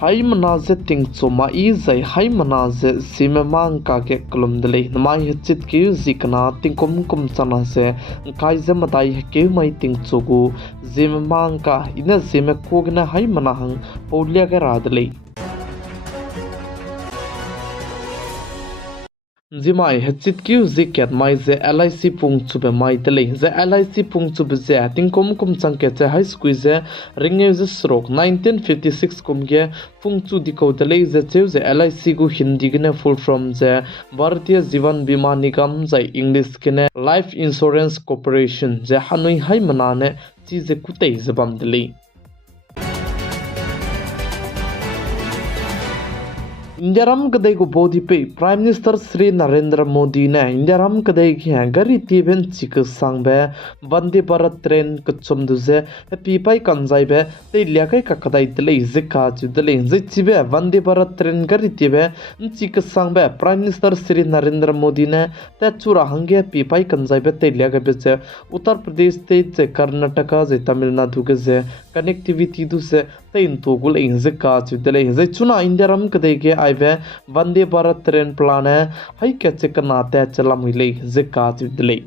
hai manaze ting choma I zai hai manaze Zeme mang ka ke kolom dele namai hechit ke zikna ting kom kom chana se kai ze matai ke mai ting chogu Zeme mang ka ina Zeme kogna hai manahang paulia ke radle Zimai hechit kiu ziket mai ze LIC pung chube mai tele ze LIC pung chube ze ting kom changke che high school ze ringe ze srok 1956 komge pung chu diko tele ze cheu ze LIC gu hindi gene full from ze Bharatiya Jivan Bima Nigam ze English kene Life Insurance Corporation ze hanoi hai manane chi ze kutei zabam tele India ram kadai ko bodhi pe Prime Minister Shri Narendra Modi ne India ram kadai ki gari tiben chik sangbe vande Bharat train kachom duze pi pai kanjai be te lyakai ka kadai tele zika chu tele zichibe vande Bharat train gari tibe chik sangbe Prime Minister Shri Narendra Modi ne te chura hange pi pai kanjai be te lyakai be che Uttar Pradesh state je Karnataka je Tamil Nadu ke je connectivity du se te in to gul in zika chu tele ze chuna India ram kadai ke aibe vande Bharat train plan hai hai ke chekna te chalam ile zika chu tele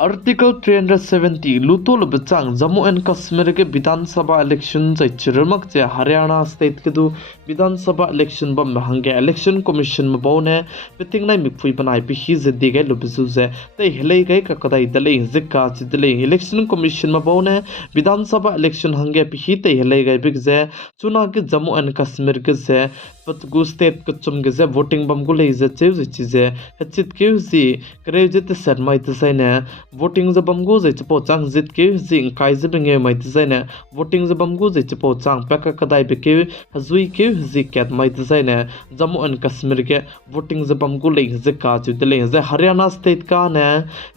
Article 370 Lutol Bachang Jammu and Kashmir ke Vidhan Sabha election jai chirmak che Haryana state ke du Vidhan Sabha election bam hange election commission ma bone beting nai mi phui banai bi hi je digai lubisu je te helei gai ka kadai dale zikka chidle election commission ma bone Vidhan Sabha election hange bi hi te helei gai bi je chuna ke Jammu and Kashmir ke je patgu state ke chum ge je voting bam gu lei je cheu je chize hachit ke ji kreje te sarmai te sai ne voting za bamgu zai chapo chang zit ke jing kai ze benge mai design ne voting za bamgu zai chapo chang peka kadai be ke hazui ke zi ket mai design ne Jammu and Kashmir ke voting za bamgu le ze ka chu de le ze Haryana state ka ne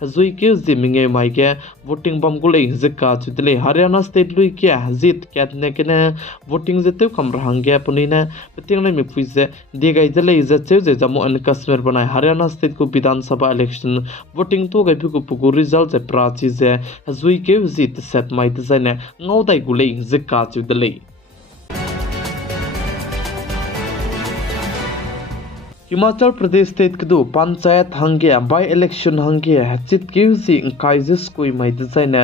hazui ke zi minge mai ke voting bamgu le ze ka chu de le Haryana state lui ke zit ket ne ke ne voting ze te kam rahang ge puni ne peting le mi phui ze de gai de le ze cheu ze Jammu and Kashmir banai Haryana state ko Vidhan Sabha election voting to gai phu ko result je prachi je hazui ke zit set mai de ne ngaudai gulei zika chu dele Himachal Pradesh state kedu panchayat hange by election hange hachit keusi kaises koi mai design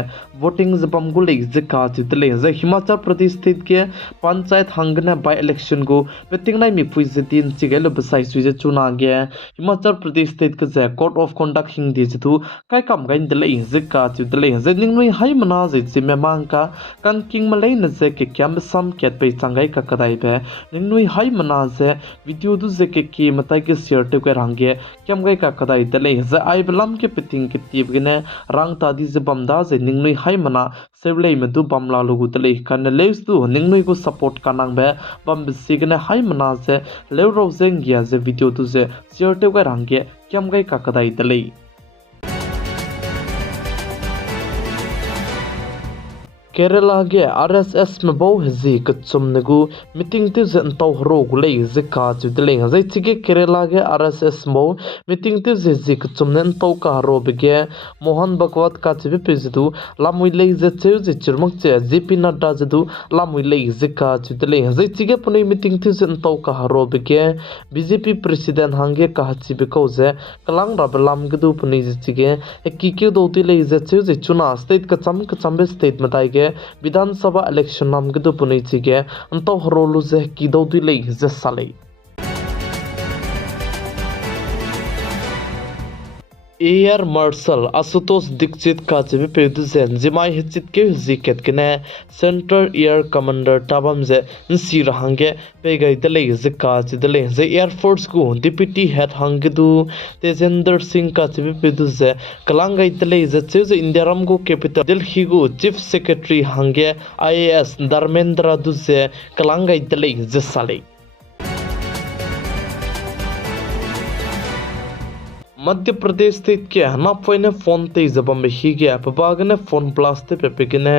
voting zabam gulei zika chitle ze Himachal Pradesh state ke panchayat hangna by election go beting nai mi phui je tin chigelo besai suije chuna ge Himachal Pradesh state ke ze code of conduct hing de chu kai kam gain dele zika chitle ze ningnui hai mana je Zeme mang ka kan king malai na ze ke kyam sam ket pe changai ka kadai be ningnui hai mana je video du ze ke ki mata ke share te ke range kyam gai ka kadai dele za ai blam ke piting ke tib gene rang ta di ze bamda ze ningnui hai mana sevlei me du bamla logu dele kan leus du ningnui ko support kanang be bam bisigene hai mana ze lew ro zeng ya ze video tu ze share te ke range kyam gai ka kadai dele Kerala ge RSS me bo hezi kachum nagu meeting te zen taw hro gulei zika chu dele zai chige Kerala ge RSS mo meeting te hezi kachum nen taw ka ro bege Mohan Bhagwat ka chibe pejidu lamui lei ze cheu je chirmak che JP Nadda jedu lamui lei zika chu dele zai chige punai meeting te zen taw ka ro bege BJP president hange ka chibe ko je kalang rabalam gedu punai chige ekike doti lei ze cheu je chuna state ka cham be state matai ge Vidhan Sabha election nam gedu punai chige anto horolu je ki doti lei je salei Air Marshal Asutosh Dikshit ka chibe pedu zen jimai hechit ke ziket kene Center Air Commander tabam je nsi rahange pegai dele zika chidele ze Air Force go deputy head hangedu Tejendra Singh ka chibe pedu je kalangai dele je cheu India ram go capital Delhi go chief secretary hange IAS Dharmendra du je kalangai dele je sale Madhya Pradesh स्थित के हना phone phone ते जबम ही गया पबागने phone प्लास्टे पे पेगने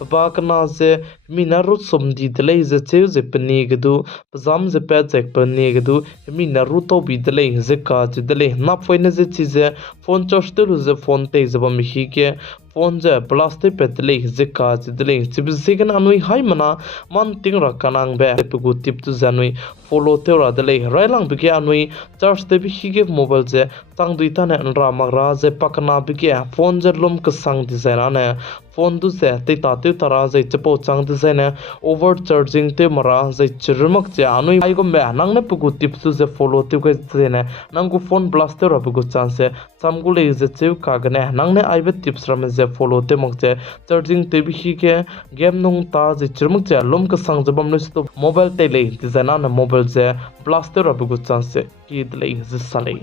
पबागना से मीना रुत समदी दले जे चे जे पनी गदु पजाम जे पे जे पनी गदु मीना रुतो बी दले जे का जे दले ना फोने जे चीजे फोन चोस्ते जे फोन ते जबम ही के phone je plastic petli zika chidli chibisigan anui hai mana man tingra kanang be pugu tip tu janui follow teura dele railang bige anui charge de bige mobile je tang duita ne anra magra je pakna bige phone je lom ka sang design ane phone du se te ta te tara je chapo chang design over charging te mara je chirmak je anui ai go me nang ne pugu tip tu je follow te ko je ne nang gu phone blast teura pugu chance samgule je chew ka gane nang ne ai be tips ram je follow te mok je charging te bige game nong ta je chirmak je lom ka sang jabam ne sto mobile te le design ane mobile je blaster abugu chance ki dlei zisale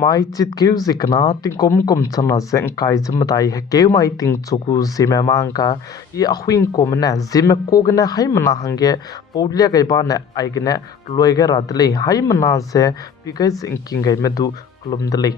mai chit keu zikna ting kom chana seng kai jmadai he keu mai ting chuku zime mangka I ahuin komna zime kogna haimana hange podlia gai bane aigne loiga radlei haimana se pikai zinking gai medu klum dlei